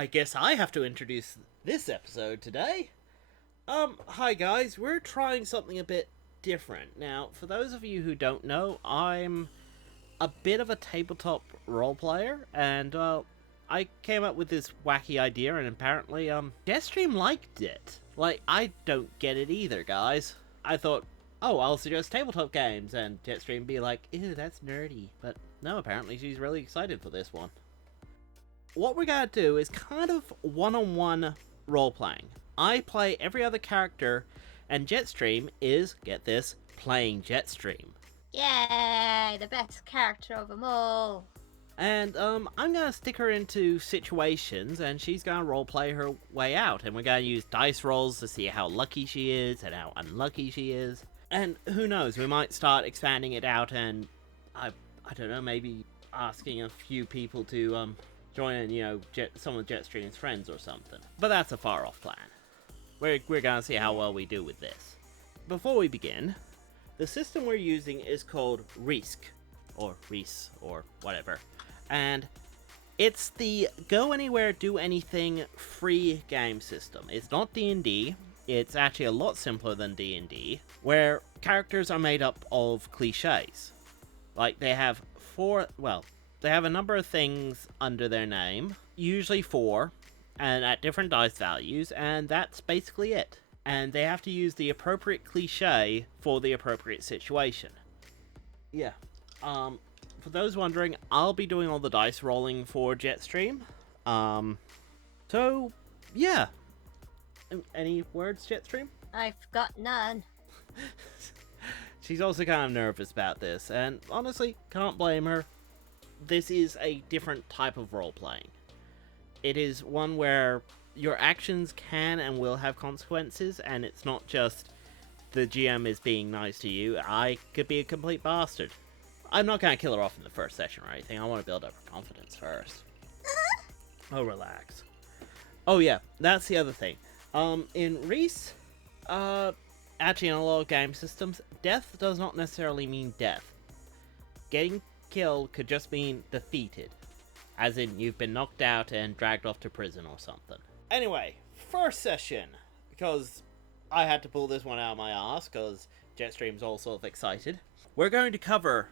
I guess I have to introduce this episode today. Hi guys, we're trying something a bit different. Now, for those of you who don't know, I'm a bit of a tabletop role player, and, I came up with this wacky idea, and apparently, Jetstream liked it. Like, I don't get it either, guys. I thought, oh, I'll suggest tabletop games, and Jetstream be like, ew, that's nerdy. But no, apparently she's really excited for this one. What we're gonna do is kind of one-on-one role-playing. I play every other character, and Jetstream is, get this, playing Jetstream. Yay, the best character of them all. And, I'm gonna stick her into situations, and she's gonna roleplay her way out, and we're gonna use dice rolls to see how lucky she is, and how unlucky she is. And who knows, we might start expanding it out, and I don't know, maybe asking a few people to, join in, you know, some of Jetstream's friends or something. But that's a far-off plan. We're gonna see how well we do with this. Before we begin, the system we're using is called Risk, or Reese, or whatever. And it's the go anywhere, do anything free game system. It's not D&D. It's actually a lot simpler than D&D, where characters are made up of cliches. Like, they have they have a number of things under their name, usually 4, and at different dice values, and that's basically it. And they have to use the appropriate cliche for the appropriate situation. Yeah. For those wondering, I'll be doing all the dice rolling for Jetstream. So, yeah. Any words, Jetstream? I've got none. She's also kind of nervous about this, and honestly, can't blame her. This is a different type of role-playing. It is one where your actions can and will have consequences, and it's not just the GM is being nice to you. I could be a complete bastard. I'm not going to kill her off in the first session or anything. I want to build up her confidence first. Oh, relax. Oh yeah, that's the other thing. In Reese, actually in a lot of game systems, death does not necessarily mean death. Getting killed could just mean defeated. As in, you've been knocked out and dragged off to prison or something. Anyway, first session. Because I had to pull this one out of my ass, because Jetstream's all sort of excited. We're going to cover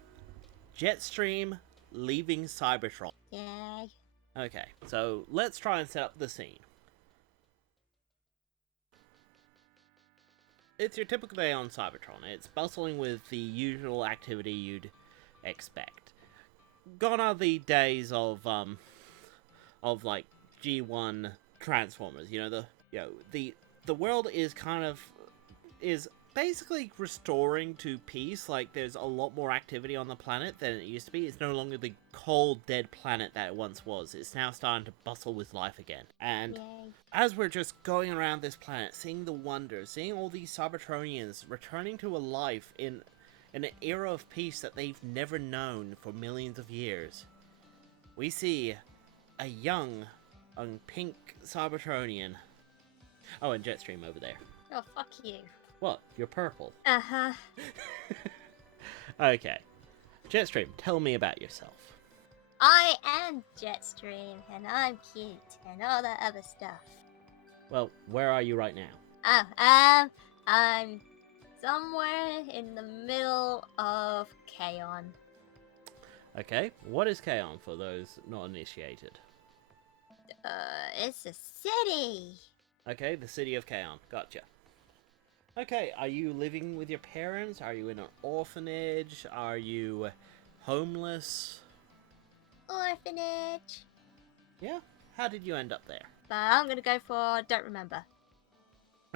Jetstream leaving Cybertron. Yay. Okay, so let's try and set up the scene. It's your typical day on Cybertron. It's bustling with the usual activity you'd expect. Gone are the days of like G1 Transformers. The world is basically restoring to peace. Like, there's a lot more activity on the planet than it used to be. It's no longer the cold, dead planet that it once was. It's now starting to bustle with life again. And Yay. as we're just going around this planet, seeing the wonders, seeing all these Cybertronians returning to a life in an era of peace that they've never known for millions of years, we see a young pink Cybertronian. Oh, and Jetstream over there. Oh, fuck you. What? You're purple. Uh-huh. Okay. Jetstream, tell me about yourself. I am Jetstream, and I'm cute, and all that other stuff. Well, where are you right now? Oh, I'm somewhere in the middle of Kaon. Okay, what is Kaon for those not initiated? It's a city. Okay, the city of Kaon. Gotcha. Okay, are you living with your parents? Are you in an orphanage? Are you homeless? Orphanage. Yeah? How did you end up there? But I'm gonna go for don't remember.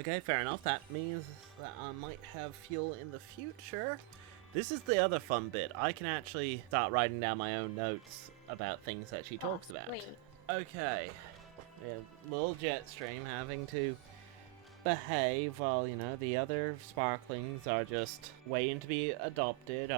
Okay, fair enough. That means that I might have fuel in the future. This is the other fun bit. I can actually start writing down my own notes about things that she talks about. Sweet. Okay. We have little Jetstream having to behave while, the other sparklings are just waiting to be adopted.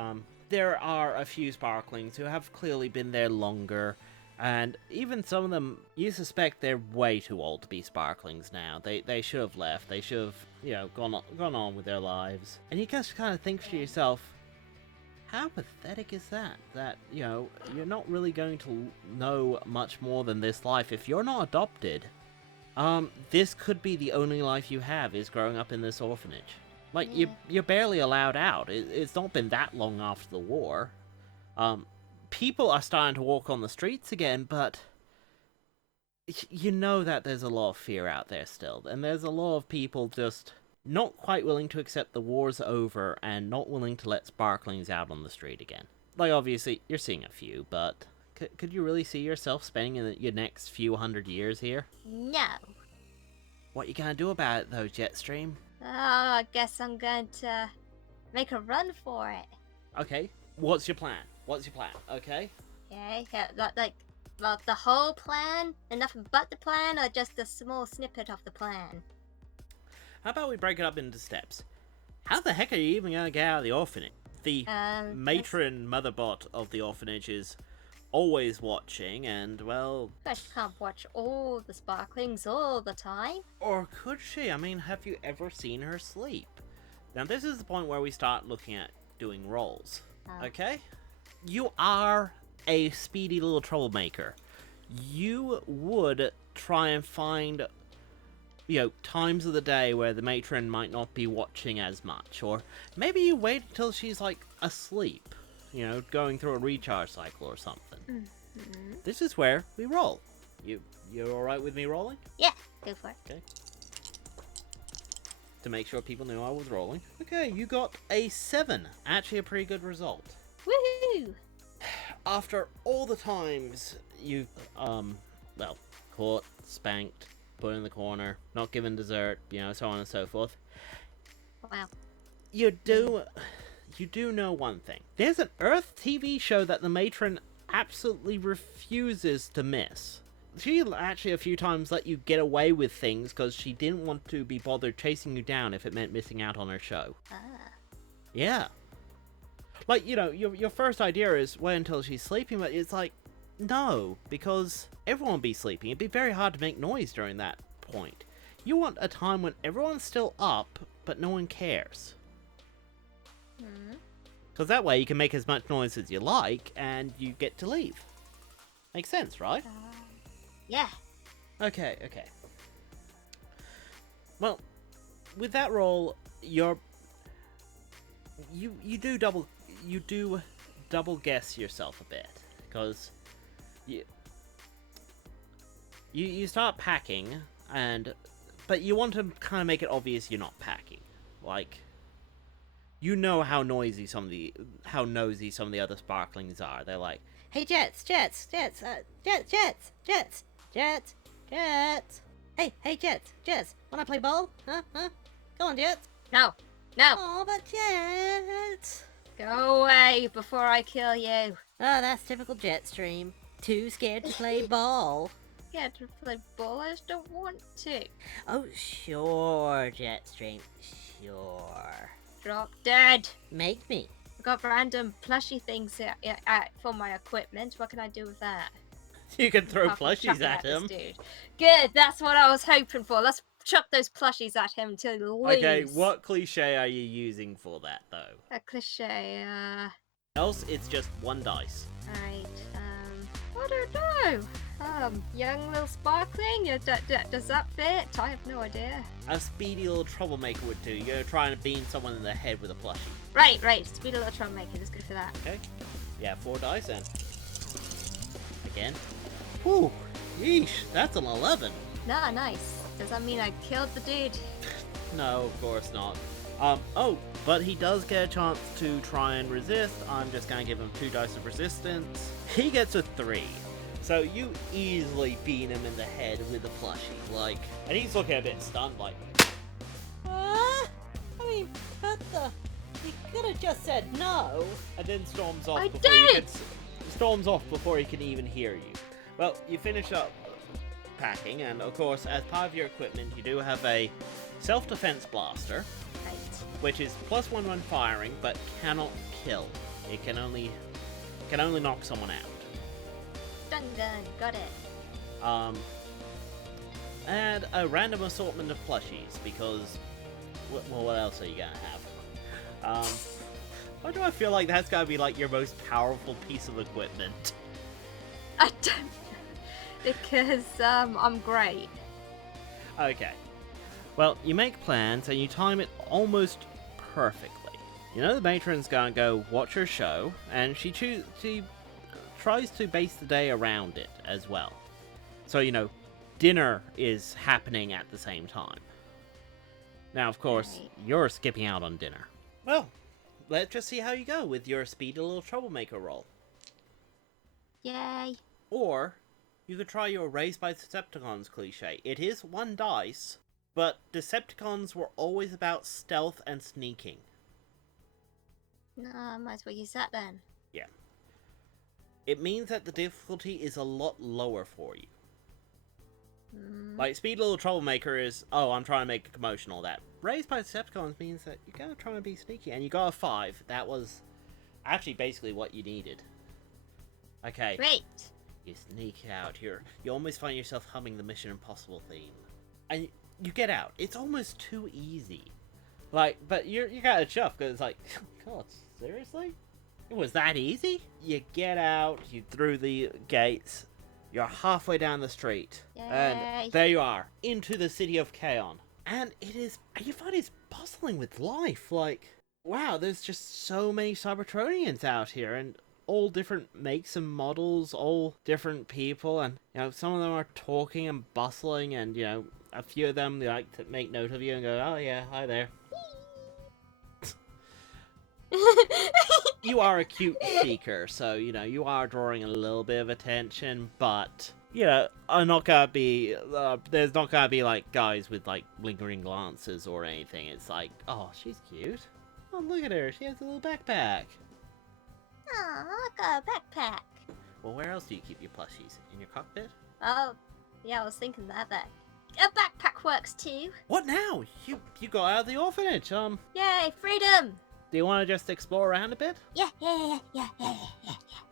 There are a few sparklings who have clearly been there longer, and even some of them, you suspect they're way too old to be sparklings now. They should have left. They should have, gone on with their lives. And you just kind of think to yourself, How pathetic is that? That, you know, you're not really going to know much more than this life if you're not adopted. This could be the only life you have, is growing up in this orphanage. Like, Yeah. you're barely allowed out. It's not been that long after the war. People are starting to walk on the streets again, but you know that there's a lot of fear out there still. And there's a lot of people just not quite willing to accept the war's over and not willing to let sparklings out on the street again. Like, obviously, you're seeing a few, but could you really see yourself spending your next few hundred years here? No. What you gonna do about it, though, Jetstream? Oh, I guess I'm going to make a run for it. Okay, what's your plan? Okay? Okay, yeah, well, the whole plan? And nothing but the plan, or just a small snippet of the plan? How about we break it up into steps? How the heck are you even gonna get out of the orphanage? The matron motherbot of the orphanage is always watching, and, well... But she can't watch all the sparklings all the time. Or could she? I mean, have you ever seen her sleep? Now, this is the point where we start looking at doing roles. Oh. Okay? You are a speedy little troublemaker. You would try and find, you know, times of the day where the matron might not be watching as much. Or maybe you wait until she's, like, asleep. You know, going through a recharge cycle or something. Mm-hmm. This is where we roll. You're alright with me rolling? Yeah, go for it. Okay. To make sure people knew I was rolling. Okay, you got a 7. Actually a pretty good result. Woohoo! After all the times you've, well, caught, spanked, put in the corner, not given dessert, you know, so on and so forth. Wow. You do know one thing. There's an Earth TV show that the matron absolutely refuses to miss. She actually a few times let you get away with things because she didn't want to be bothered chasing you down if it meant missing out on her show. Ah. Yeah. Like, you know, your first idea is wait until she's sleeping, but it's like, no, because everyone will be sleeping. It'd be very hard to make noise during that point. You want a time when everyone's still up, but no one cares. Because that way you can make as much noise as you like, and you get to leave. Makes sense, right? Yeah. Okay. Well, with that roll, you do double guess yourself a bit, because you start packing, but you want to kind of make it obvious you're not packing, like. You know how nosy some of the other sparklings are. They're like, "Hey, Jets! Hey, Jets! Wanna play ball? Huh? Go on, Jets!" No. Oh, but Jets! Go away before I kill you. Oh, that's typical Jetstream. Too scared to play ball. Yeah, to play ball, I just don't want to. Oh, sure, Jetstream. Sure. Drop dead. Make me. I've got random plushy things for my equipment. What can I do with that? You can throw Apart from plushies chucking at him. this dude. Good, that's what I was hoping for. Let's chuck those plushies at him until he leaves. Okay, what cliche are you using for that, though? A cliche, Else, it's just 1 dice. Right, I don't know. Young little sparkling? Does that fit? I have no idea. A speedy little troublemaker would do. You're gonna try and beam someone in the head with a plushie. Right. Speed a little troublemaker. That's good for that. Okay. Yeah, 4 dice then. Again. Whew. Yeesh. That's an 11. Nah, nice. Does that mean I killed the dude? No, of course not. Oh, but he does get a chance to try and resist. I'm just gonna give him 2 dice of resistance. He gets a 3. So you easily beat him in the head with a plushie, like, and he's looking a bit stunned, like, I mean, what the? He could have just said no, and then storms off. Storms off before he can even hear you. Well, you finish up packing, and of course, as part of your equipment, you do have a self-defense blaster, Right. which is +1 when firing, but cannot kill. It can only knock someone out. Stun gun, got it. And a random assortment of plushies, because, well, what else are you gonna have? Why do I feel like that's gotta be like your most powerful piece of equipment? I don't because I'm great. Okay. Well, you make plans and you time it almost perfectly. You know the matron's gonna go watch her show, and she tries to base the day around it as well. So, you know, dinner is happening at the same time. Now, of course, Right. you're skipping out on dinner. Well, let's just see how you go with your speedy little troublemaker roll. Yay. Or, you could try your raised by Decepticons cliche. It is 1 dice, but Decepticons were always about stealth and sneaking. No, I might as well use that then. Yeah. It means that the difficulty is a lot lower for you. Like, speed little troublemaker is, oh, I'm trying to make a commotion, all that. Raised by Decepticons means that you gotta try to be sneaky, and you got a 5. That was actually basically what you needed. Okay. Great. You sneak out here. You almost find yourself humming the Mission Impossible theme. And you get out. It's almost too easy. Like, but you gotta chuff, because it's like, God, seriously? It was that easy? You get out, you through the gates, you're halfway down the street. Yay. And there you are, into the city of Kaon. And you find it's bustling with life. Like, wow, there's just so many Cybertronians out here, and all different makes and models, all different people, and, you know, some of them are talking and bustling, and, you know, a few of them, they like to make note of you and go, oh yeah, hi there. You are a cute seeker, so, you know, you are drawing a little bit of attention, but, you know, there's not gonna be, like, guys with, like, lingering glances or anything. It's like, oh, she's cute. Oh, look at her, she has a little backpack. Aw, I got a backpack. Well, where else do you keep your plushies? In your cockpit? Oh, yeah, I was thinking that, but a backpack works too. What now? You got out of the orphanage, Yay, freedom! Do you want to just explore around a bit? Yeah.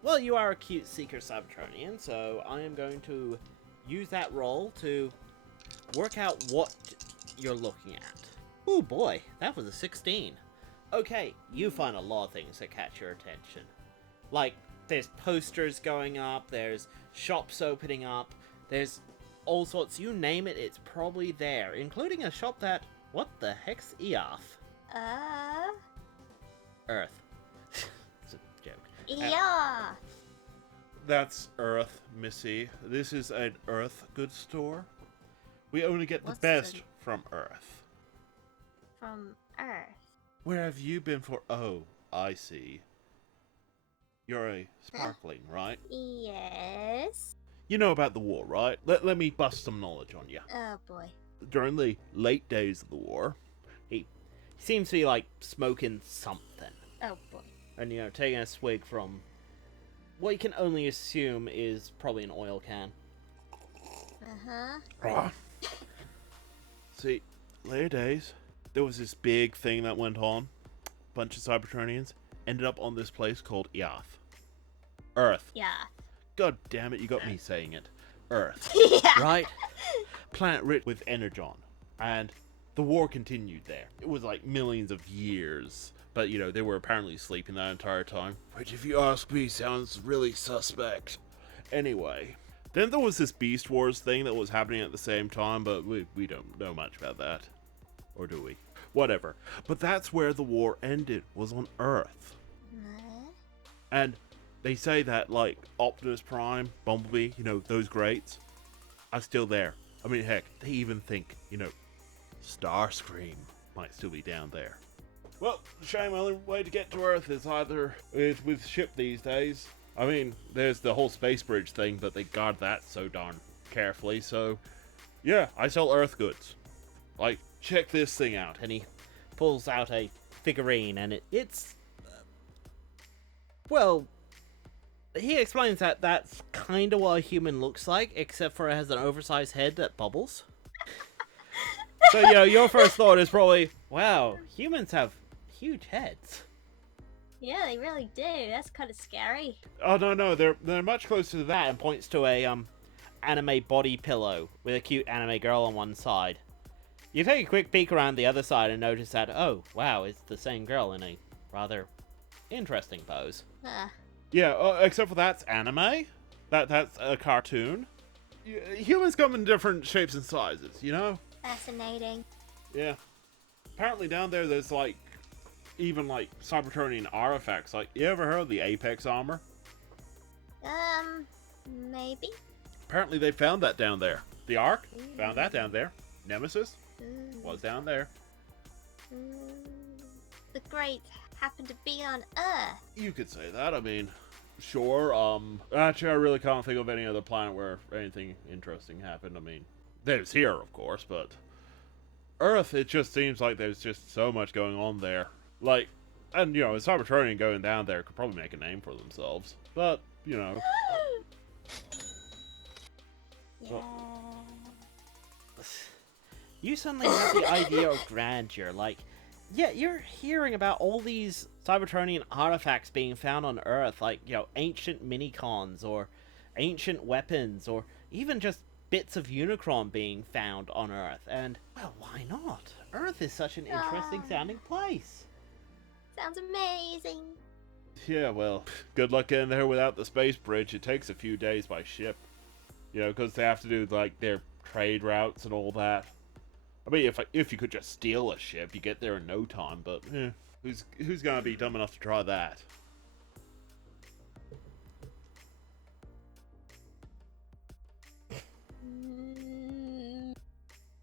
Well, you are a cute seeker Cybertronian, so I am going to use that roll to work out what you're looking at. Oh boy, that was a 16. Okay, you find a lot of things that catch your attention. Like, there's posters going up, there's shops opening up, there's all sorts, you name it, it's probably there, including a shop that, what the heck's EAF? Earth. It's a joke. Yeah. That's Earth, Missy. This is an Earth goods store. We only get the What's best the- from Earth. From Earth. Where have you been for... Oh, I see. You're a sparkling, right? Yes. You know about the war, right? Let me bust some knowledge on you. Oh boy. During the late days of the war... He seems to be, like, smoking something. Oh boy. And, you know, taking a swig from what you can only assume is probably an oil can. See, later days, there was this big thing that went on. Bunch of Cybertronians ended up on this place called Earth. Earth. Yeah. God damn it, you got me saying it. Earth. Yeah. Right? Planet rich with energon. And the war continued there. It was like millions of years. But, you know, they were apparently sleeping that entire time. Which, if you ask me, sounds really suspect. Anyway. Then there was this Beast Wars thing that was happening at the same time, but we don't know much about that. Or do we? Whatever. But that's where the war ended, was on Earth. And they say that, like, Optimus Prime, Bumblebee, you know, those greats, are still there. I mean, heck, they even think, you know, Starscream might still be down there. Well, shame, only way to get to Earth is either with ship these days. I mean, there's the whole space bridge thing, but they guard that so darn carefully, so... Yeah, I sell Earth goods. Like, check this thing out. And he pulls out a figurine, and it's... well, he explains that that's kind of what a human looks like, except for it has an oversized head that bubbles. So, you know, your first thought is probably, wow, humans have huge heads. Yeah, they really do. That's kind of scary. Oh, no, they're much closer to that. And points to a anime body pillow with a cute anime girl on one side. You take a quick peek around the other side and notice that, oh, wow, it's the same girl in a rather interesting pose. Yeah, except for that's anime. That's a cartoon. Humans come in different shapes and sizes, you know? Fascinating. Yeah. Apparently down there's like, even like Cybertronian artifacts. Like, you ever heard of the Apex armor? Maybe? Apparently they found that down there. The Ark found that down there. Nemesis was down there. The Great happened to be on Earth. You could say that. I mean, sure. Actually, I really can't think of any other planet where anything interesting happened. I mean, there's here, of course, but Earth, it just seems like there's just so much going on there. Like, and, you know, a Cybertronian going down there could probably make a name for themselves. But, you know. Yeah. You suddenly have the idea of grandeur. Like, yeah, you're hearing about all these Cybertronian artifacts being found on Earth, like, you know, ancient minicons, or ancient weapons, or even just bits of Unicron being found on Earth. And, well, why not? Earth is such an interesting sounding place. Sounds amazing. Yeah, well, good luck getting there without the space bridge. It takes a few days by ship. You know, because they have to do, like, their trade routes and all that. I mean, if you could just steal a ship, you get there in no time, but, who's gonna be dumb enough to try that?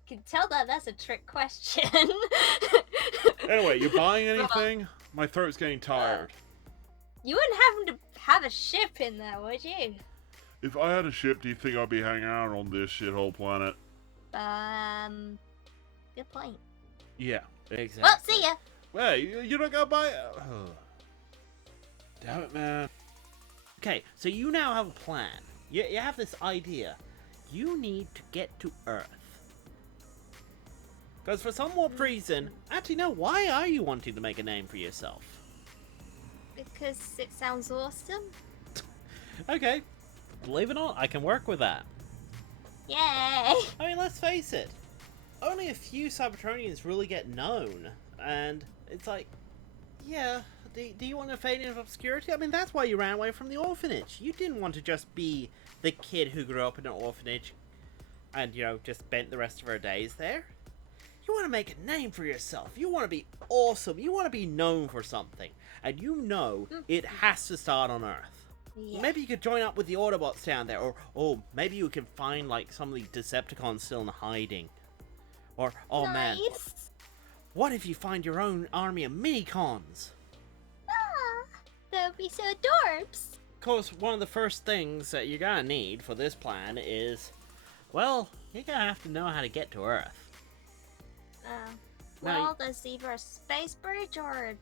Can tell that that's a trick question. Anyway, you buying anything? My throat's getting tired. You wouldn't happen to have a ship in there, would you? If I had a ship, do you think I'd be hanging out on this shithole planet? Good point. Yeah. Exactly. Well, see ya. Hey, you don't gotta buy it. Oh. Damn it, man. Okay, so you now have a plan. You have this idea. You need to get to Earth. Because for some warped reason, actually no, why are you wanting to make a name for yourself? Because it sounds awesome. Okay, believe it or not, I can work with that. Yay! I mean, let's face it. Only a few Cybertronians really get known. And it's like, yeah, do you want to fade into obscurity? I mean, that's why you ran away from the orphanage. You didn't want to just be the kid who grew up in an orphanage and, you know, just spent the rest of her days there. You want to make a name for yourself. You want to be awesome. You want to be known for something. And you know it has to start on Earth. Yeah. Maybe you could join up with the Autobots down there. Or maybe you can find, like, some of the Decepticons still in hiding. Or, oh man, what if you find your own army of minicons? Ah, that would be so adorbs. Of course, one of the first things that you're gonna need for this plan is, well, you're gonna have to know how to get to Earth. Well, there's either a space bridge or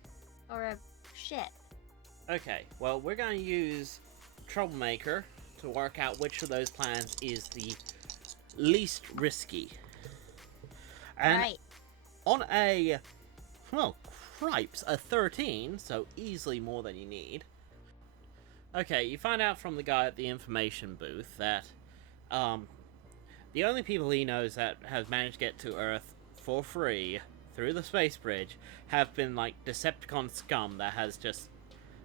a ship. Okay, well, we're gonna use Troublemaker to work out which of those plans is the least risky. And Right. on a, well, cripes, a 13, so easily more than you need. Okay, you find out from the guy at the information booth that, the only people he knows that have managed to get to Earth for free through the space bridge have been, like, Decepticon scum that has just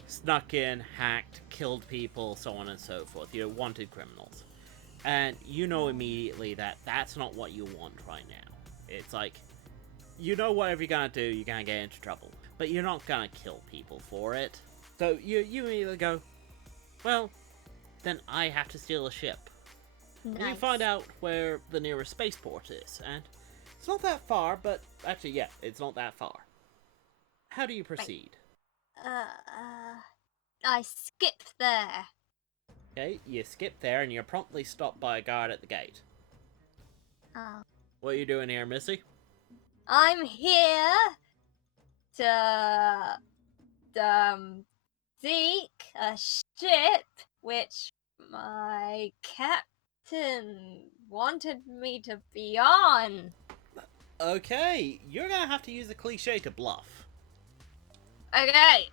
snuck in, hacked, killed people, so on and so forth. You know, wanted criminals. And you know immediately that that's not what you want right now. It's like, you know whatever you're gonna do, you're gonna get into trouble. But you're not gonna kill people for it. So you immediately go, well, then I have to steal a ship. Nice. And you find out where the nearest spaceport is, and it's not that far, but actually, yeah, it's not that far. How do you proceed? I skip there. Okay, you skip there, and you're promptly stopped by a guard at the gate. Oh. What are you doing here, Missy? I'm here to seek a ship which my captain wanted me to be on. Okay, you're gonna have to use a cliche to bluff. Okay.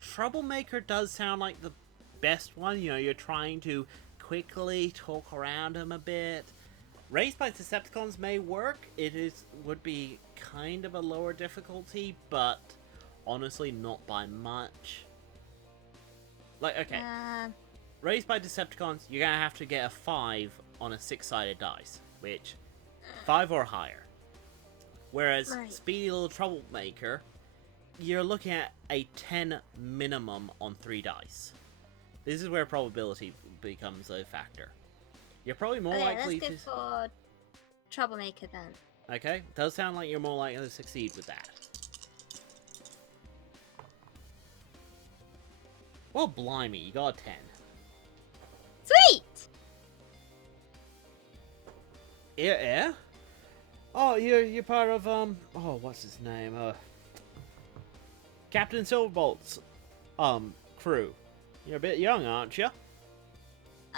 Troublemaker does sound like the best one. You know, you're trying to quickly talk around him a bit. Raised by Decepticons may work. Would be kind of a lower difficulty, but honestly not by much. Like, okay. Raised by Decepticons, you're gonna have to get a 5 on a 6-sided dice, which 5 or higher. Whereas Speedy Little Troublemaker, you're looking at a 10 minimum on 3 dice. This is where probability becomes a factor. You're probably more likely let's go for Troublemaker then. Okay, does sound like you're more likely to succeed with that. Well, blimey, you got a 10. Sweet! Yeah? Oh, you're part of, oh, what's his name? Captain Silverbolt's, crew. You're a bit young, aren't you?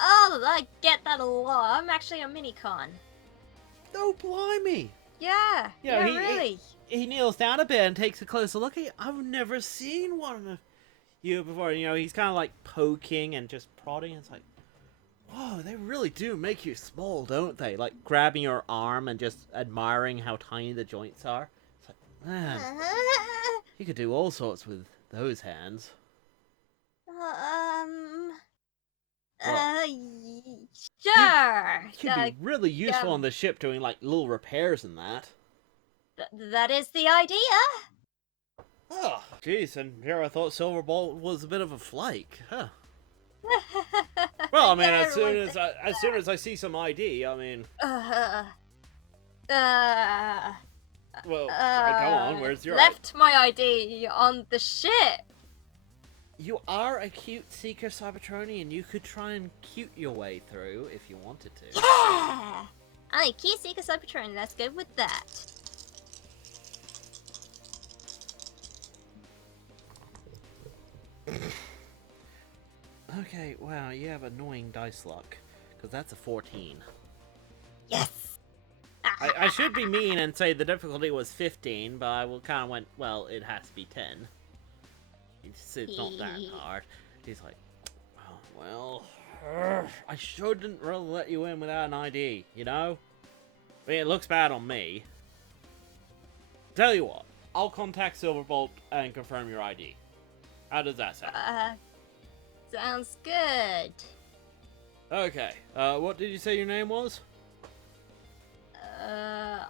Oh, I get that a lot. I'm actually a mini-con. Oh, blimey! Yeah, really. He kneels down a bit and takes a closer look at you. I've never seen one of you before. You know, he's kind of like poking and just prodding. It's like, whoa, they really do make you small, don't they? Like grabbing your arm and just admiring how tiny the joints are. It's like, man, you could do all sorts with those hands. Sure. You'd be really useful on the ship doing like little repairs and that. That is the idea. Oh, jeez, and here I thought Silverbolt was a bit of a flake, huh? Well, I mean, as soon as I see some ID, I mean. Well, go on. Where's your left my ID on the ship. You are a cute Seeker Cybertronian. You could try and cute your way through if you wanted to. Yeah! I'm a cute Seeker Cybertronian. Let's go with that. Okay, wow, you have annoying dice luck. Because that's a 14. Yes! I should be mean and say the difficulty was 15, but I will kind of went, well, it has to be 10. It's not that hard. He's like, oh, well, I shouldn't really let you in without an ID, you know? I mean, it looks bad on me. Tell you what, I'll contact Silverbolt and confirm your ID. How does that sound? Sounds good. Okay, what did you say your name was?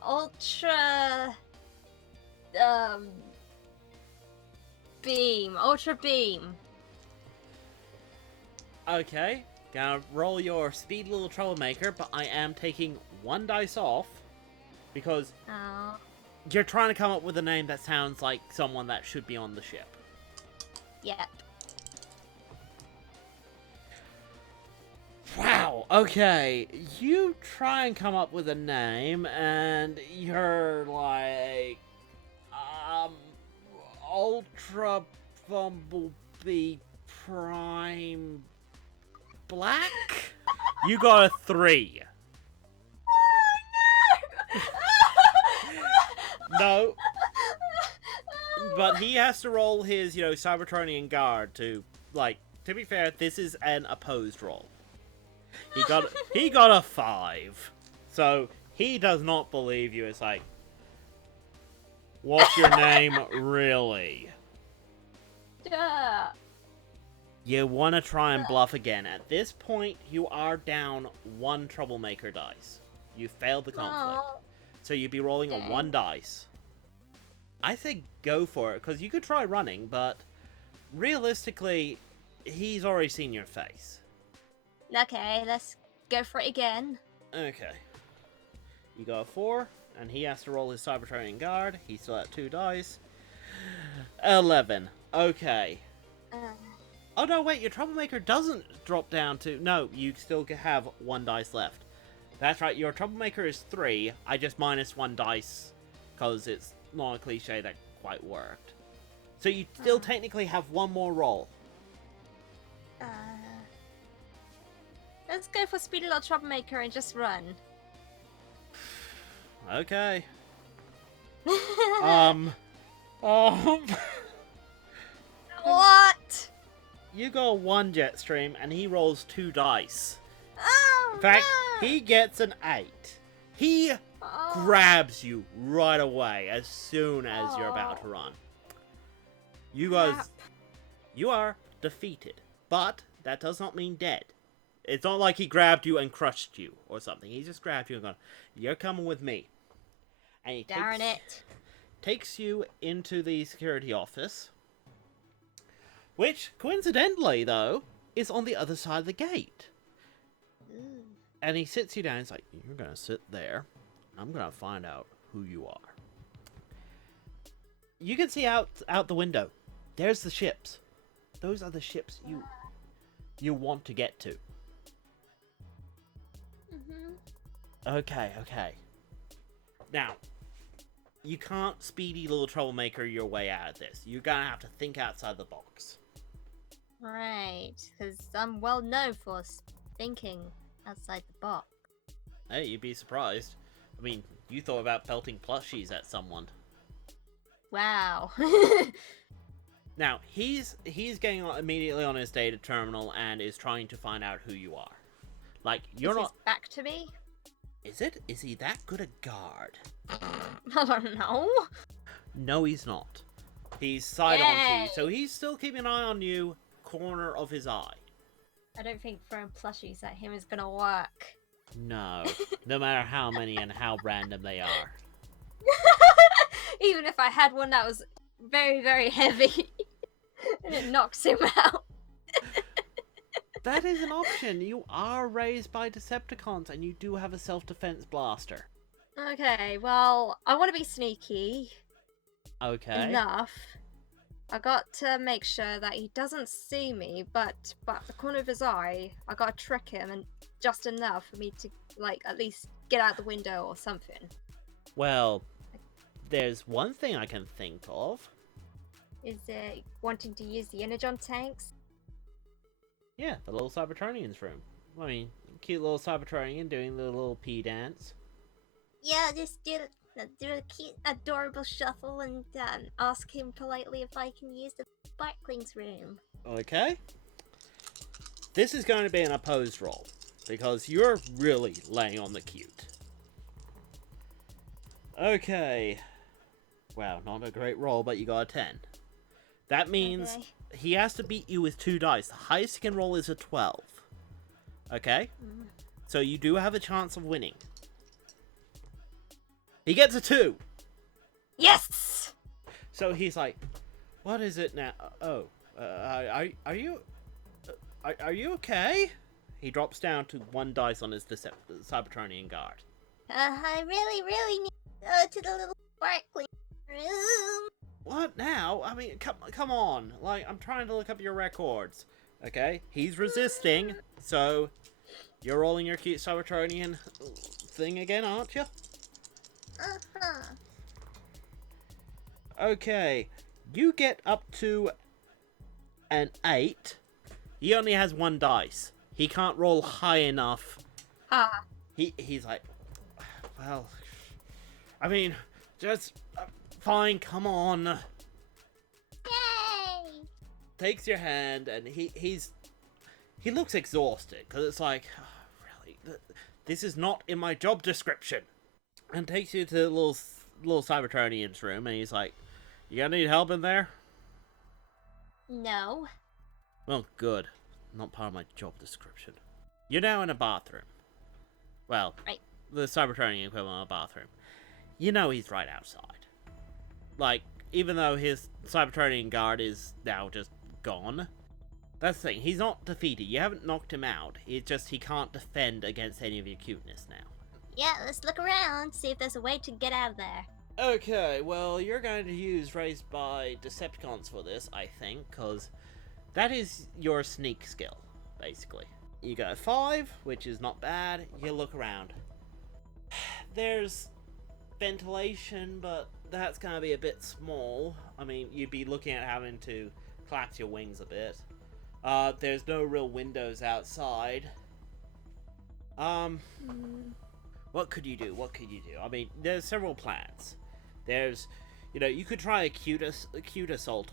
Ultra Beam. Okay, gonna roll your Speed Little Troublemaker, but I am taking 1 dice off because you're trying to come up with a name that sounds like someone that should be on the ship. Yep. Wow, okay, you try and come up with a name, and you're like, Ultra Bumblebee Prime Black? You got a 3. No. But he has to roll his, Cybertronian guard to, to be fair, this is an opposed roll. He got a 5. So, he does not believe you. It's like, what's your name, really? Yeah. You want to try and bluff again. At this point, you are down 1 Troublemaker dice. You failed the conflict. So you'd be rolling a 1 dice. I think go for it, because you could try running, but realistically, he's already seen your face. Okay, let's go for it again. Okay. You got a 4, and he has to roll his Cybertronian guard. He's still at 2 dice. 11. Okay. Oh no, wait, your Troublemaker doesn't drop down to... No, you still have 1 dice left. That's right, your Troublemaker is 3. I just minus 1 dice, because it's not a cliche that quite worked. So you still technically have 1 more roll. Let's go for Speedy Little Troublemaker and just run. Okay. What? You go 1 Jetstream, and he rolls 2 dice. Oh, In fact, no. he gets an 8. He Oh. grabs you right away as soon as you're about to run. You guys, Crap. you are defeated, but that does not mean dead. It's not like he grabbed you and crushed you or something. He just grabbed you and gone, "You're coming with me." And he Darn it. takes you into the security office, which, coincidentally, though, is on the other side of the gate. Ooh. And he sits you down. He's like, "You're going to sit there. I'm going to find out who you are." You can see out the window. There's the ships. Those are the ships you want to get to. Okay. Now, you can't speedy little troublemaker your way out of this. You're gonna have to think outside the box. Right, because I'm well known for thinking outside the box. Hey, you'd be surprised. I mean, you thought about pelting plushies at someone. Wow. Now, he's getting immediately on his data terminal and is trying to find out who you are. Like, you're Is not... his back to me? Is it? Is he that good a guard? I don't know. No, he's not. He's side on to you, Yay! so he's still keeping an eye on you, corner of his eye. I don't think throwing plushies at him is gonna work. No. No matter how many and how random they are. Even if I had one that was very, very heavy and it knocks him out. That is an option. You are raised by Decepticons and you do have a self-defense blaster. Okay, well, I want to be sneaky Okay. enough. I got to make sure that he doesn't see me, but the corner of his eye, I got to trick him and just enough for me to, like, at least get out the window or something. Well, there's one thing I can think of. Is it wanting to use the energon tanks? Yeah, the little Cybertronian's room. I mean, cute little Cybertronian doing the little pee dance. Yeah, just do a cute, adorable shuffle and ask him politely if I can use the Sparkling's room. Okay. This is going to be an opposed roll, because you're really laying on the cute. Okay. Wow, not a great roll, but you got a 10. That means Okay. he has to beat you with 2 dice. The highest he can roll is a 12. Okay? So you do have a chance of winning. He gets a 2! Yes! So he's like, "What is it now? Are you okay?" He drops down to 1 dice on his Cybertronian guard. I really need to go to the little Sparkling room. What now? I mean, come on. Like, I'm trying to look up your records. Okay? He's resisting, so you're rolling your cute Cybertronian thing again, aren't you? Uh-huh. Okay. You get up to an 8. He only has 1 dice. He can't roll high enough. Ah. He's like, well, I mean, just fine, come on. Yay! Takes your hand and he looks exhausted because it's like, oh, really, this is not in my job description. And takes you to the little Cybertronian's room and he's like, "You gonna need help in there?" No. Well, good. Not part of my job description. You're now in a bathroom. Well, Right. the Cybertronian equivalent of a bathroom. You know he's right outside. Like, even though his Cybertronian guard is now just gone, that's the thing. He's not defeated. You haven't knocked him out. It's just he can't defend against any of your cuteness now. Yeah, let's look around, see if there's a way to get out of there. Okay, well, you're going to use Raised by Decepticons for this, I think, because that is your sneak skill, basically. You got 5, which is not bad. You look around. There's ventilation, but that's going to be a bit small. I mean, you'd be looking at having to collapse your wings a bit. There's no real windows outside. What could you do? I mean, there's several plans. There's, you could try a cute assault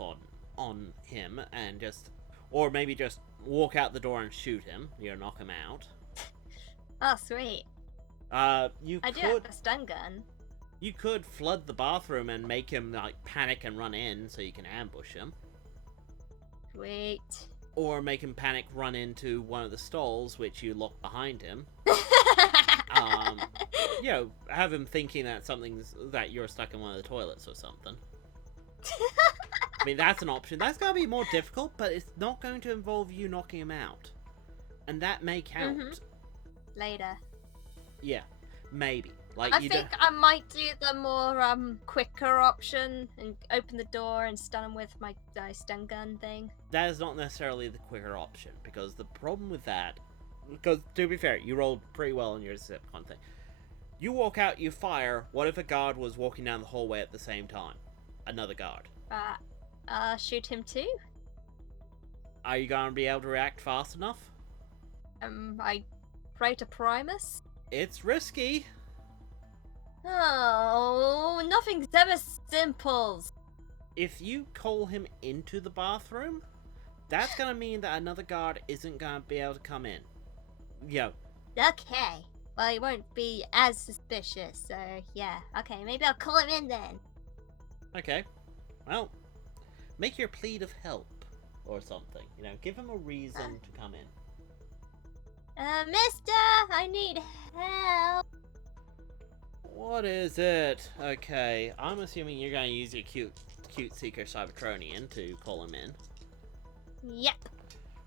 on him and just, or maybe just walk out the door and shoot him. Knock him out. Oh, sweet. You I do have could a stun gun. you could flood the bathroom and make him like panic and run in so you can ambush him. Wait. Or make him panic, run into one of the stalls, which you lock behind him. You know, have him thinking that you're stuck in one of the toilets or something. I mean, that's an option. That's gonna be more difficult, but it's not going to involve you knocking him out. And that may count. Later. Yeah, maybe. Like I think I might do the more quicker option and open the door and stun him with my stun gun thing. That is not necessarily the quicker option, because the problem with that, because to be fair, you rolled pretty well on your Decepticon thing. You walk out, you fire. What if a guard was walking down the hallway at the same time? Another guard. Shoot him too? Are you gonna be able to react fast enough? I pray to Primus? It's risky. Oh, nothing's ever simple. If you call him into the bathroom, that's gonna mean that another guard isn't gonna be able to come in. Yo. Okay. Well, he won't be as suspicious, so yeah. Okay, maybe I'll call him in then. Okay. Well, make your plea of help or something. You know, give him a reason to come in. Mister, I need help. What is it? Okay, I'm assuming you're gonna use your cute Seeker Cybertronian to call him in. Yep.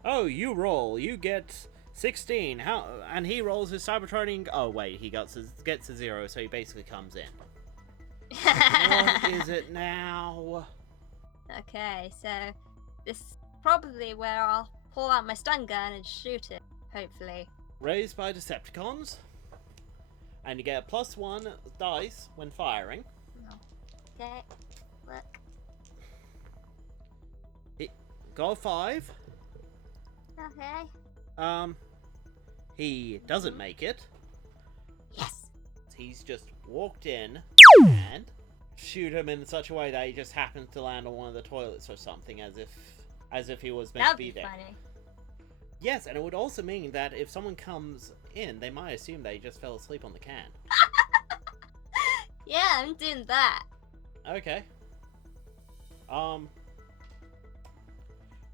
Oh, you roll. You get 16. How? And he rolls his Cybertronian. Oh wait, he gets a 0, so he basically comes in. What is it now? Okay, so this is probably where I'll pull out my stun gun and shoot it. Hopefully. Raised by Decepticons. And you get a +1 dice when firing. Okay, look. Got a 5. Okay. He doesn't make it. Yes. He's just walked in and shoot him in such a way that he just happens to land on one of the toilets or something, as if he was meant to be there. That'd be funny. Yes, and it would also mean that if someone comes in, they might assume that he just fell asleep on the can. Yeah, I'm doing that. Okay.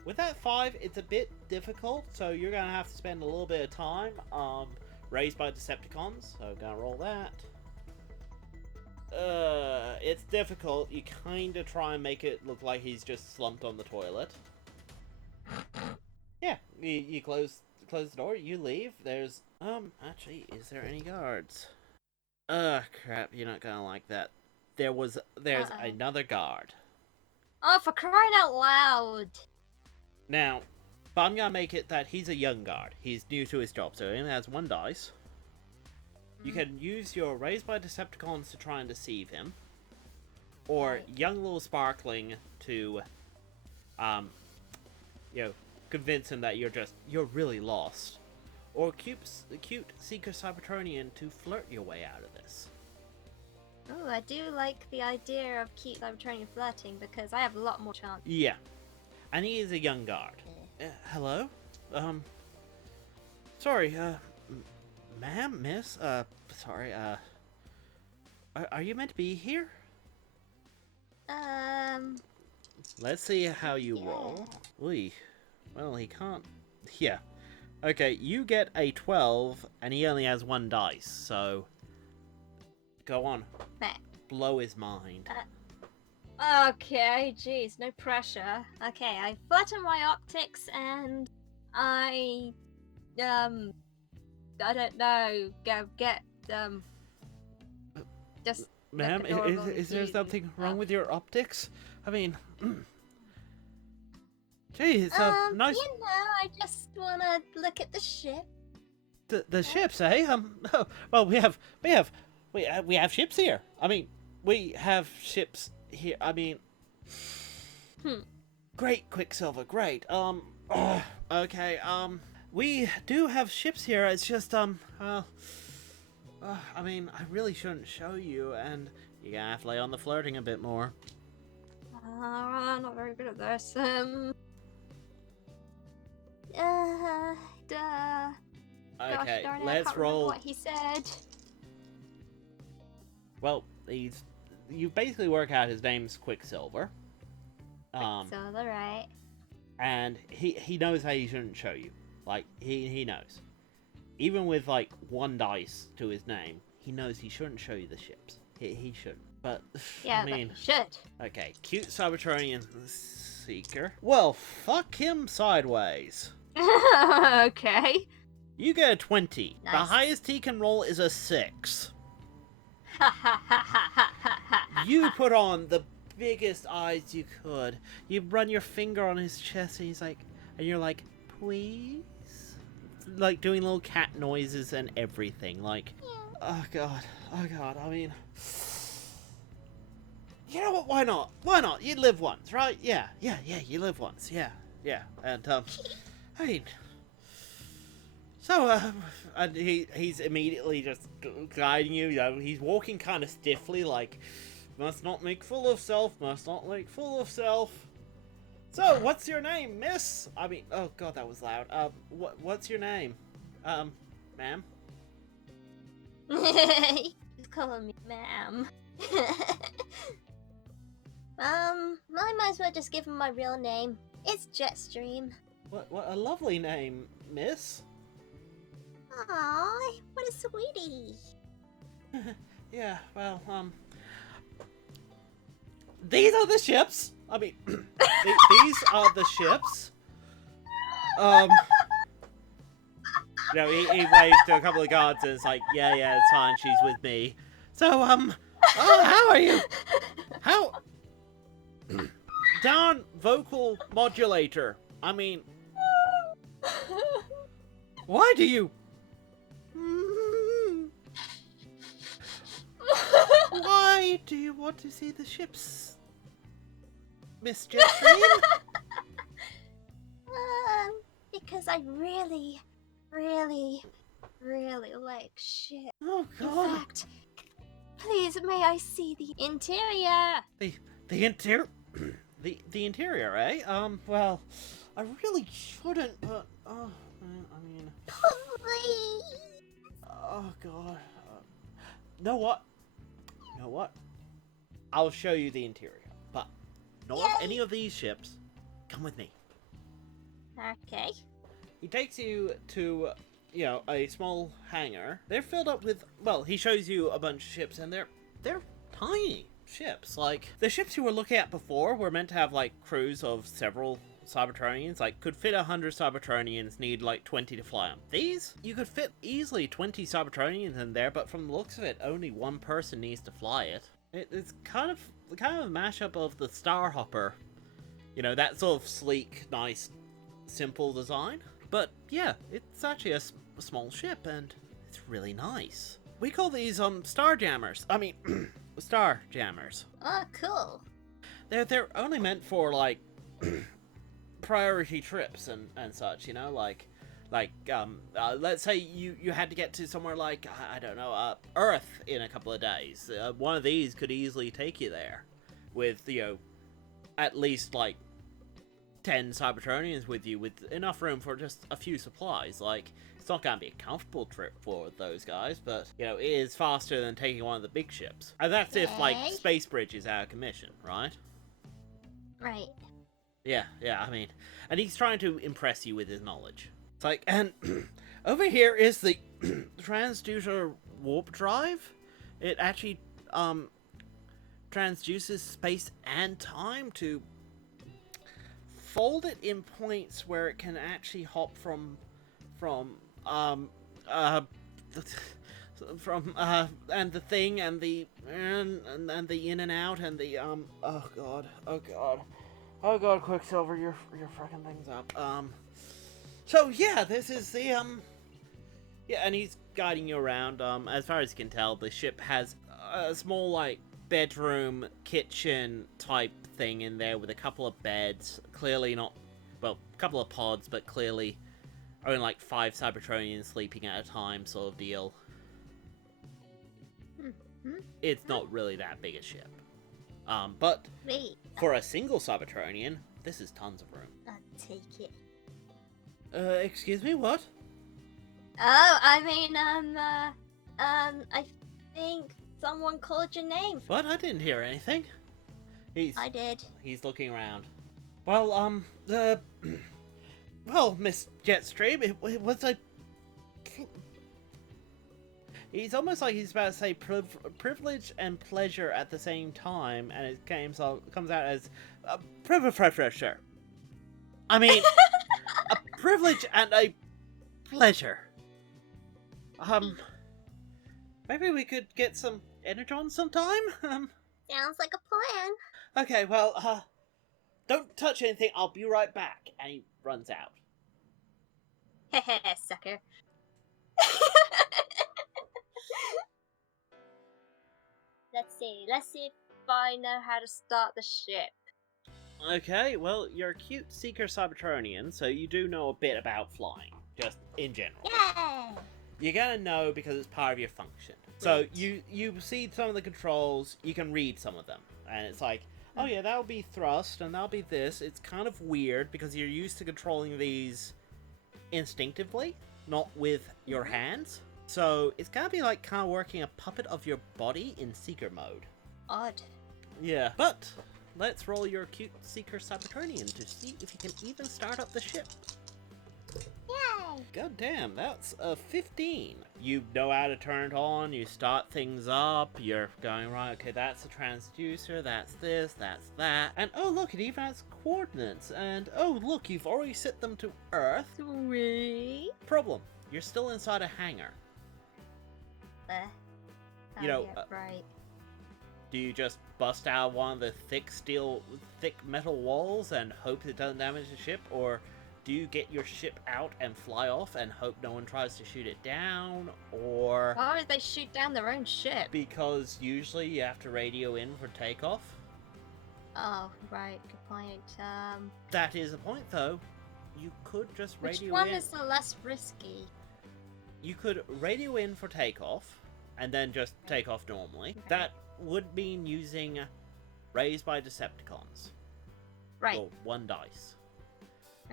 With that 5, it's a bit difficult, so you're gonna have to spend a little bit of time. Raised by Decepticons, so gonna roll that. It's difficult. You kind of try and make it look like he's just slumped on the toilet. Yeah, you close the door, you leave. There's, actually, is there any guards? Crap, you're not gonna like that. There's another guard. Oh, for crying out loud! Now, but I'm gonna make it that he's a young guard. He's new to his job, so he only has 1 dice. You can use your Raised by Decepticons to try and deceive him. Or Young Little Sparkling to, convince him that you're really lost. Or cute Seeker Cybertronian to flirt your way out of this. Oh, I do like the idea of cute Cybertronian flirting because I have a lot more chance. Yeah. And he is a young guard. Hello? Sorry, ma'am, miss, sorry, are you meant to be here? Let's see how you roll. Oy. Well, he can't. Yeah. Okay, you get a 12, and he only has 1 dice, so go on. Blow his mind. Okay, jeez, no pressure. Okay, I flatten my optics and I don't know, get just ma'am, is there something wrong with your optics? I mean, gee, it's a nice. You know, I just wanna look at the ship. The ships, eh? Oh, well, we have ships here. I mean, we have ships here. I mean, great, Quicksilver, great. Okay, we do have ships here. It's just, I mean, I really shouldn't show you, and you're gonna have to lay on the flirting a bit more. I'm not very good at this. Okay, Gosh darn it, I let's can't remember roll. what he said. Well, you basically work out his name's Quicksilver. Quicksilver, right? And he knows how he shouldn't show you. Like, he knows. Even with, like, 1 dice to his name, he knows he shouldn't show you the ships. He shouldn't. But, Yeah, I mean... but he should. Okay, cute Cybertronian Seeker. Well, fuck him sideways. Okay. You get a 20. Nice. The highest he can roll is a 6. You put on the biggest eyes you could. You run your finger on his chest and you're like, please? Like doing little cat noises and everything. Like, oh god, I mean... You know what, why not? Why not? You live once, right? Yeah, you live once, yeah. And, I mean... So, and he's immediately just guiding you, he's walking kind of stiffly, like, must not make fool of self, must not make fool of self. So, what's your name, miss? I mean, oh god, that was loud. What's your name? Ma'am? He's calling me ma'am. I might as well just give him my real name. It's Jetstream. What a lovely name, miss. Aww, what a sweetie. Yeah, well, these are the ships. I mean, these are the ships. He waves to a couple of guards and it's like, yeah, it's fine, she's with me. So, how are you? How? Down vocal modulator. I mean, why do you? Why do you want to see the ships, Miss Jetstream? Because I really, really, really like shit. Oh In god. fact, please may I see the interior? The interior, the interior, eh? Well, I really shouldn't, but I mean, Please. oh god. Know what? I'll show you the interior, but not of any of these ships. Come with me. Okay. He takes you to, a small hangar. They're filled up with, well, he shows you a bunch of ships, and they're tiny ships. Like, the ships you were looking at before were meant to have, like, crews of several Cybertronians. Like, could fit 100 Cybertronians, need, like, 20 to fly them. These, you could fit easily 20 Cybertronians in there, but from the looks of it, only one person needs to fly it. It's kind of a mashup of the Starhopper. That sort of sleek, nice, simple design. But yeah, it's actually a small ship and it's really nice. We call these Starjammers. I mean, Starjammers. Oh, cool. They're only meant for like priority trips and such. Let's say you had to get to somewhere like I don't know, Earth in a couple of days. One of these could easily take you there, with at least like 10 Cybertronians with you, with enough room for just a few supplies. Like, it's not going to be a comfortable trip for those guys, but, it is faster than taking one of the big ships. And that's if, like, Space Bridge is out of commission, right? Right. Yeah, I mean, and he's trying to impress you with his knowledge. It's like, and over here is the transducer warp drive. It actually, transduces space and time to fold it in points where it can actually hop from and the thing and the in and out and the oh god, Quicksilver, you're fucking things up. So yeah, this is the yeah, and he's guiding you around. As far as you can tell, the ship has a small like bedroom kitchen type thing in there with a couple of beds, clearly not, well, a couple of pods, but clearly only like 5 Cybertronians sleeping at a time sort of deal. It's not really that big a ship. But Wait, for a single Cybertronian, this is tons of room. I'll take it. Excuse me, what? Oh, I mean, I think someone called your name. But I didn't hear anything. I did. He's looking around. Well, well, Miss Jetstream, it was a... He's almost like he's about to say privilege and pleasure at the same time, and it comes out as pressure. I mean, a privilege and a pleasure. Maybe we could get some energon sometime? Sounds like a plan. Okay, well, don't touch anything, I'll be right back. And he runs out. Heh, sucker. Let's see if I know how to start the ship. Okay, well, you're a cute Seeker Cybertronian, so you do know a bit about flying, just in general. Yeah! You're gonna know because it's part of your function. So Right. you see some of the controls, you can read some of them, and it's like, oh yeah, that'll be thrust, and that'll be this. It's kind of weird because you're used to controlling these instinctively, not with your hands. So it's gonna be like kind of working a puppet of your body in Seeker mode. Odd. Yeah, but let's roll your cute Seeker Cybertronian to see if you can even start up the ship. Yay! God damn, that's a 15. You know how to turn it on, you start things up, you're going, right, okay, that's a transducer, that's this, that's that. And oh look, it even has coordinates. And oh look, you've already set them to Earth. Sweet. Problem, you're still inside a hangar. You know, yeah, right. Do you just bust out one of the thick metal walls and hope it doesn't damage the ship? Or do you get your ship out and fly off and hope no one tries to shoot it down? Or... Why would they shoot down their own ship? Because usually you have to radio in for takeoff. Oh, right, good point. That is a point, though. You could just radio in. Which one is the less risky? You could radio in for takeoff, and then just take off normally. Okay. That would mean using Raised by Decepticons. Right. Or 1 dice.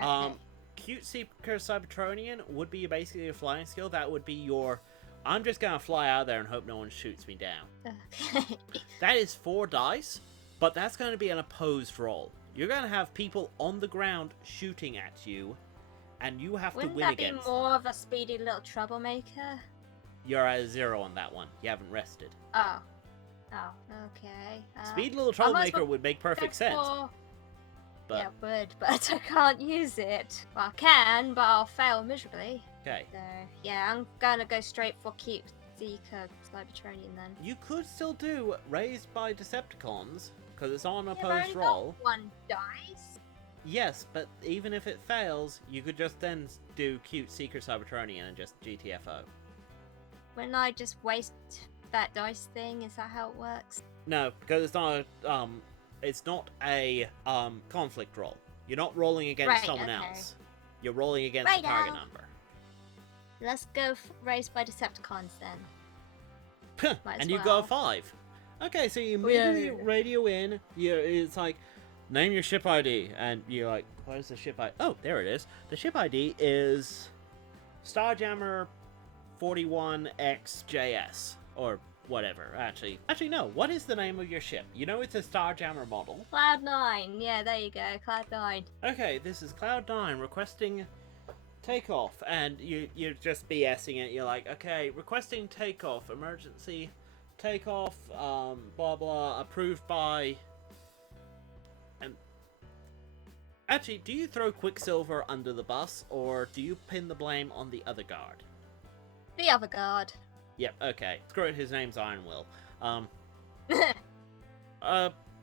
Okay. Cute Seeker Cybertronian would be basically a flying skill. That would be your... I'm just gonna fly out there and hope no one shoots me down. Okay. That is 4 dice, but that's going to be an opposed roll. You're going to have people on the ground shooting at you, and you have Wouldn't to win that against be more of a speedy little troublemaker? You're at a 0 on that one. You haven't rested. Oh. Oh, okay. Speed little troublemaker would make perfect sense. But... Yeah, it would, but I can't use it. Well, I can, but I'll fail miserably. Okay. So, yeah, I'm gonna go straight for cute Seeker Cybertronian then. You could still do Raised by Decepticons, because it's on I've opposed only roll. got 1 dice. Yes, but even if it fails, you could just then do Cute Seeker Cybertronian and just GTFO. Wouldn't I just waste that dice thing? Is that how it works? No, because it's not a conflict roll. You're not rolling against Right, someone okay. else. You're rolling against the target number. Let's go Raised by Decepticons then. Might as And you well. go a 5. Okay, so you immediately radio in. It's like, name your ship ID, and you're like, what is the ship ID? Oh, there it is. The ship ID is Starjammer 41XJS, or whatever. Actually, no. What is the name of your ship? You know it's a Starjammer model. Cloud9. Yeah, there you go. Cloud9. Okay, this is Cloud9 requesting takeoff, and you're just BSing it. You're like, okay, requesting takeoff, emergency takeoff, blah blah, approved by. And actually, do you throw Quicksilver under the bus, or do you pin the blame on the other guard? The other guard. Yep. Okay. Screw it. His name's Iron Will.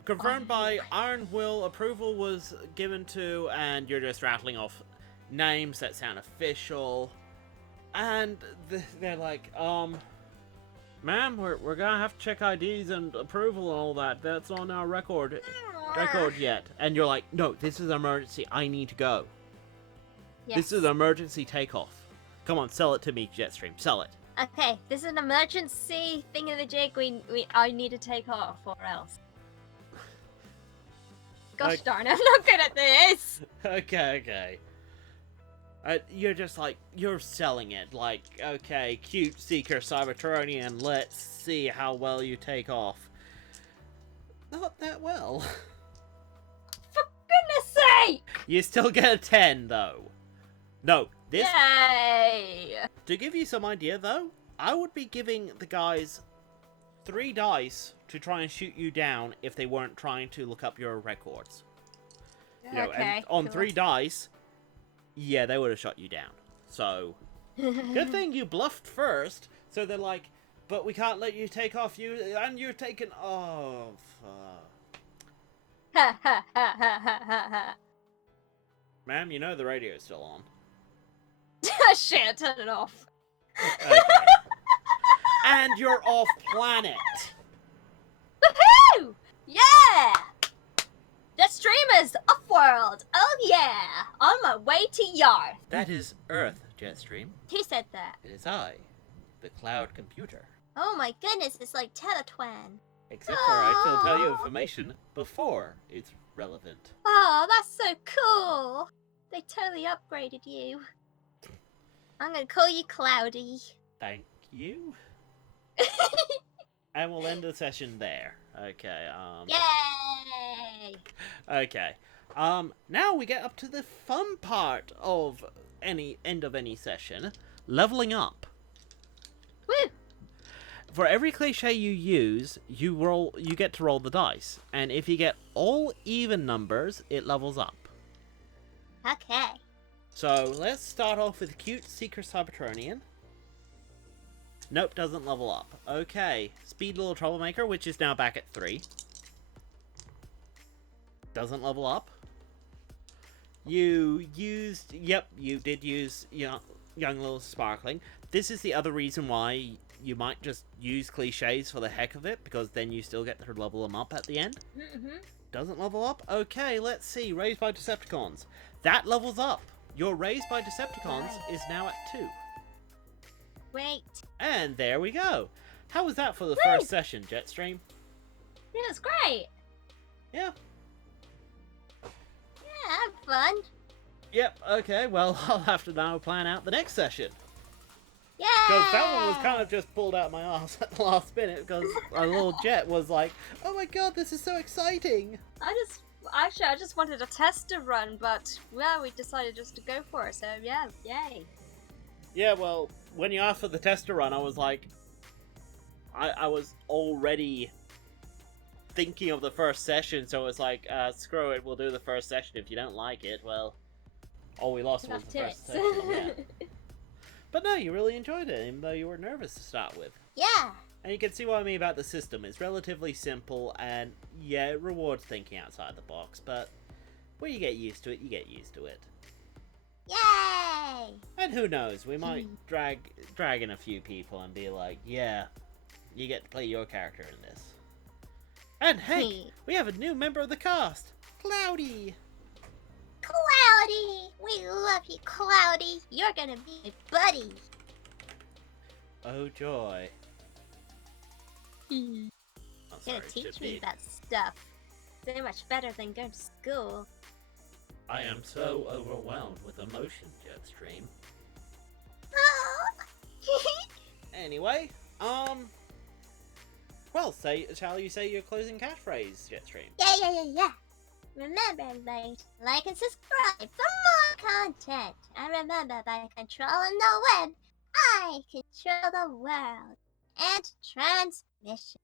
Confirmed by Iron Will. Approval was given to, and you're just rattling off names that sound official, and they're like, ma'am, we're gonna have to check IDs and approval and all that. That's on our record yet. And you're like, no, this is an emergency. I need to go. Yes. This is an emergency takeoff. Come on, sell it to me, Jetstream. Sell it. Okay, this is an emergency thingamajig I need to take off, or else. Gosh darn, I'm not good at this! Okay. You're just like, you're selling it. Like, okay, cute Seeker Cybertronian, let's see how well you take off. Not that well. For goodness sake! You still get a 10, though. No, this... Yay! To give you some idea, though, I would be giving the guys 3 dice to try and shoot you down if they weren't trying to look up your records. You know, Okay. and on cool. 3 dice, yeah, they would have shot you down. So, good thing you bluffed first. So they're like, but we can't let you take off you, and you're taking... Oh, fuck. Ha ha ha ha ha ha ha. Ma'am, you know the radio's still on. Shit, turn it off. Okay. And you're off planet. Woohoo! Yeah! Jetstream is off-world. Oh yeah! On my way to Yarth. That is Earth, Jetstream. Who said that? It is I, the cloud computer. Oh my goodness, it's like Teletwan. Except for I still tell you information before it's relevant. Oh, that's so cool. They totally upgraded you. I'm gonna call you Cloudy. Thank you. And we'll end the session there. Okay, Yay! Okay. Now we get up to the fun part of any end of any session, leveling up. Woo! For every cliche you use, you get to roll the dice, and if you get all even numbers, it levels up. Okay. So let's start off with cute Seeker Cybertronian. Nope, doesn't level up. Okay, Speed Little Troublemaker, which is now back at 3. Doesn't level up. You used... Yep, you did use Young Little Sparkling. This is the other reason why you might just use cliches for the heck of it, because then you still get to level them up at the end. Mm-hmm. Doesn't level up? Okay, let's see. Raised by Decepticons. That levels up. Your Raised by Decepticons is now at 2. Great. And there we go. How was that for the Woo! first session, Jetstream? It was great. Yeah. Yeah, have fun. Yep, okay, well, I'll have to now plan out the next session. Yeah. Because that one was kind of just pulled out my ass at the last minute, because our little Jet was like, oh my god, this is so exciting. I just wanted a tester run, but well, we decided just to go for it. So yeah, yay. Yeah, well, when you asked for the tester run, I was like, I was already thinking of the first session, so it's like, screw it, we'll do the first session. If you don't like it, well, all we lost was Enough the first session. Yeah. But no, you really enjoyed it, even though you were nervous to start with. Yeah. And you can see what I mean about the system. It's relatively simple, and yeah, it rewards thinking outside the box, but when you get used to it, you get used to it. Yay! And who knows, we might drag in a few people and be like, yeah, you get to play your character in this. And hey, we have a new member of the cast, Cloudy! Cloudy! We love you, Cloudy! You're gonna be my buddy! Oh joy. You're Oh, gonna sorry, teach should me be. that stuff. So much better than going to school. I am so overwhelmed with emotion, Jetstream. Anyway, well, shall you say your closing catchphrase, Jetstream? Yeah. Remember, everybody, like and subscribe for more content. And remember, by controlling the web, I control the world. And transmission.